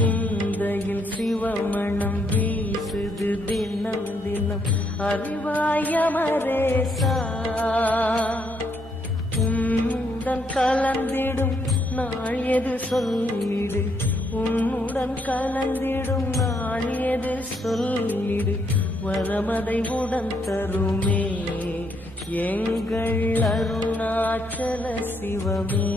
சிந்தையில் சிவமணம் வீசுது தினம் தினம் அறிவாயமரேசா உன்னுடன் கலந்திடும் நாள் எது சொல்லிடு உன்னுடன் கலந்திடும் நாள் எது சொல்லிடு வரமதை உடன் தருமே எங்கள் அருணாச்சல சிவமே.